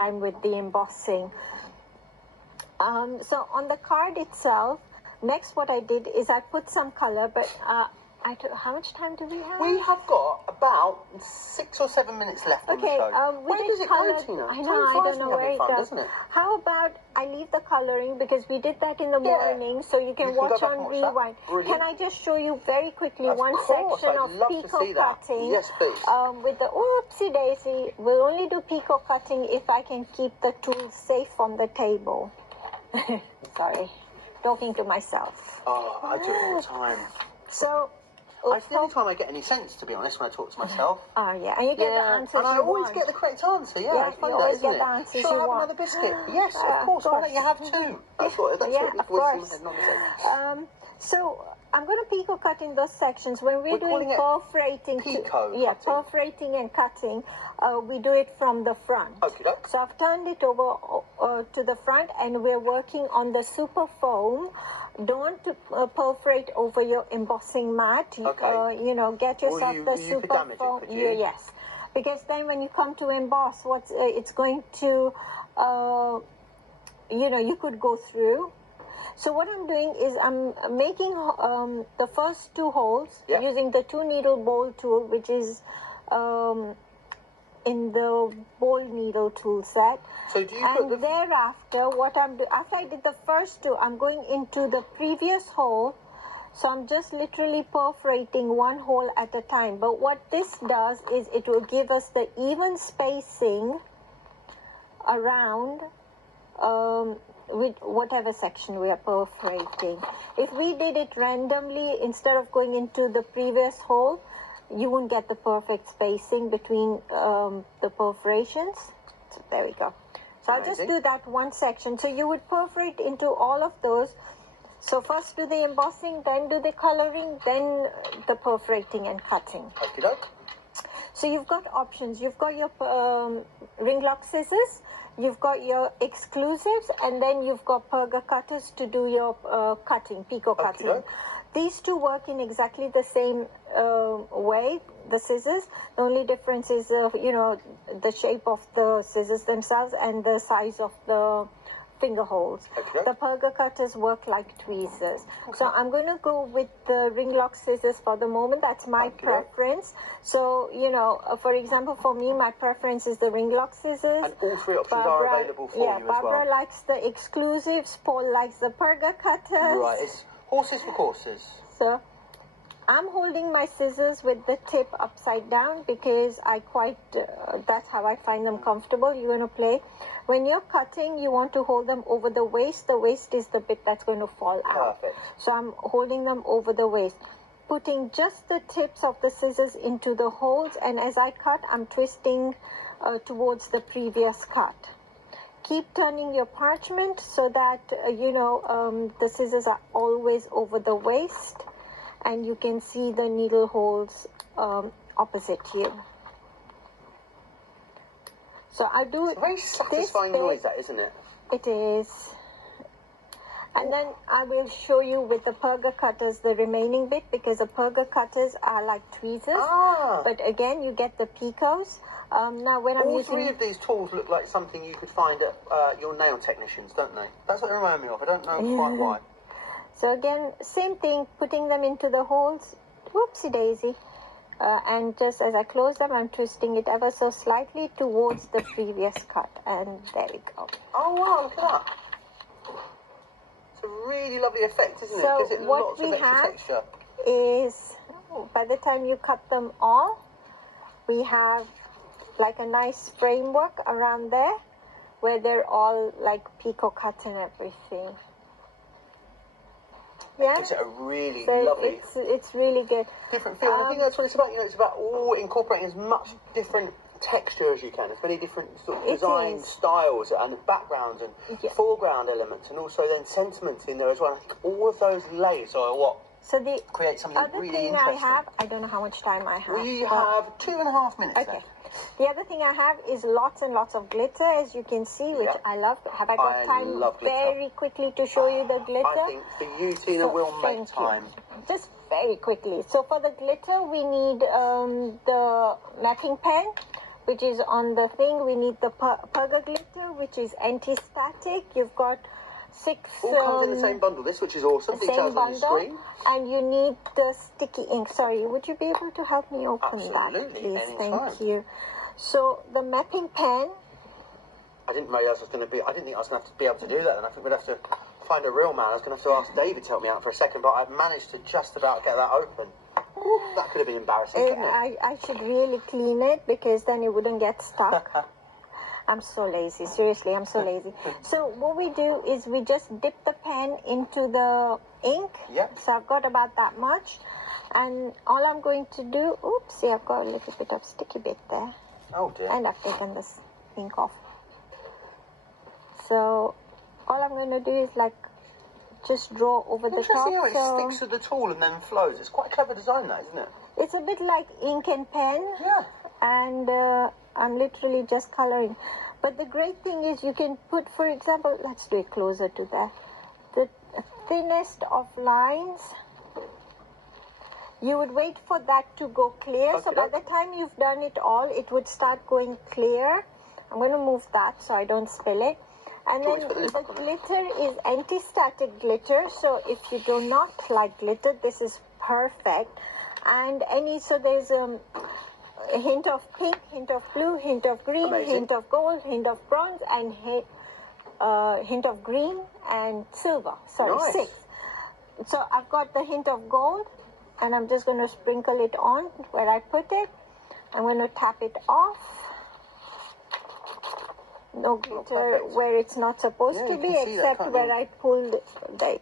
time with the embossing. So on the card itself, next what I did is I put some color, but how much time do we have? We have got about 6 or 7 minutes left on the show. Where does it go, Tina? I know, I don't know where it goes. How about I leave the coloring, because we did that in the morning, so you can watch on rewind. Can I just show you very quickly one section of picot cutting? Yes, please. With the oopsie daisy, we'll only do picot cutting if I can keep the tools safe on the table. Sorry, talking to myself. Oh, I do it all the time. So. It's the only time I get any sense, to be honest, when I talk to myself. Oh, yeah, and you get the answers and I always get the correct answer, it's funny, you always isn't get the answers you want. Shall I have another biscuit? Yes, of course. Why don't you have two? That's what of course. So I'm going to picot cut in those sections. When we're doing perforating, perforating and cutting, we do it from the front. Okay. So I've turned it over to the front, and we're working on the super foam. Don't perforate over your embossing mat. Okay. Get yourself the super foam. Yes, because then when you come to emboss, it's going to, you could go through. So what I'm doing is I'm making the first 2 holes using the 2 needle bowl tool, which is in the bowl needle tool set. So do you and thereafter, what I'm doing, after I did the first 2, I'm going into the previous hole. So I'm just literally perforating 1 hole at a time. But what this does is it will give us the even spacing around with whatever section we are perforating. If we did it randomly, instead of going into the previous hole, you won't get the perfect spacing between the perforations. So there we go. So I'll just do that one section. So you would perforate into all of those. So first do the embossing, then do the coloring, then the perforating and cutting. Okay. So you've got options. You've got your ring lock scissors, you've got your exclusives, and then you've got perga cutters to do your cutting, picot cutting. These 2 work in exactly the same way, the scissors. The only difference is, the shape of the scissors themselves and the size of the finger holes. Okay. The perga cutters work like tweezers. Okay. So I'm going to go with the ring lock scissors for the moment. That's my preference. So, for example, for me, my preference is the ring lock scissors. And all 3 options are available for you as well. Barbara likes the exclusives. Paul likes the perga cutters. Right, it's horses for courses. So I'm holding my scissors with the tip upside down because that's how I find them comfortable. You're going to play. When you're cutting, you want to hold them over the waist. The waist is the bit that's going to fall out. Perfect. So I'm holding them over the waist, putting just the tips of the scissors into the holes, and as I cut, I'm twisting towards the previous cut. Keep turning your parchment so that, the scissors are always over the waist, and you can see the needle holes opposite you. So I do it's a very satisfying noise, that, isn't it? It is. And then I will show you with the perga cutters the remaining bit, because the perga cutters are like tweezers. But again, you get the picots. Now when I'm using... All 3 of these tools look like something you could find at your nail technicians, don't they? That's what they remind me of. I don't know quite why. So again, same thing, putting them into the holes. Whoopsie daisy. And just as I close them, I'm twisting it ever so slightly towards the previous cut. And there we go. Oh, wow, look at that. It's a really lovely effect, isn't it? So Gives it lots of extra texture. Is, by the time you cut them all, we have like a nice framework around there where they're all like picot cut and everything. Yeah, it gives it a really lovely, it's really good, different feel. And I think that's what it's about. It's about incorporating as much different texture as you can, as many different sort of design styles and backgrounds and foreground elements, and also then sentiments in there as well. I think all of those layers are what create something really interesting. I don't know how much time I have. We have 2.5 minutes left. The other thing I have is lots and lots of glitter, as you can see, which I love. Have I got time very quickly to show you the glitter? I think for you, Tina, we'll make time. Just very quickly. So for the glitter, we need the mapping pen, which is on the thing. We need the Pugger glitter, which is anti-static. You've got 6... All comes in the same bundle, this, which is awesome. Same Details on bundle. your screen. And you need the sticky ink. Sorry, would you be able to help me open that, Absolutely, please? anytime. Thank you. So the mapping pen. I didn't realise I was going to be... I didn't think I was going to have to be able to do that, and I think we'd have to find a real man. I was going to have to ask David to help me out for a second, but I've managed to just about get that open. Ooh, that could have been embarrassing, couldn't it? I should really clean it, because then it wouldn't get stuck. I'm so lazy. Seriously, I'm so lazy. So what we do is we just dip the pen into the ink. Yep. So I've got about that much. And all I'm going to do... Oops, see, I've got a little bit of sticky bit there. Oh, dear. And I've taken this ink off. So all I'm going to do is like just draw over the top. Interesting how it sticks to the tool and then flows. It's quite a clever design, that, isn't it? It's a bit like ink and pen. Yeah. And I'm literally just coloring. But the great thing is you can put, for example, let's do it closer to there. The thinnest of lines, you would wait for that to go clear. So by the time you've done it all, it would start going clear. I'm going to move that so I don't spill it. And then the glitter is anti-static glitter. So if you do not like glitter, this is perfect. And so there's a hint of pink, hint of blue, hint of green, Amazing. Hint of gold, hint of bronze, and hint of green and silver. Sorry, Nice. 6. So I've got the hint of gold, and I'm just going to sprinkle it on where I put it. I'm going to tap it off. No glitter where it's not supposed to be, except where I pulled the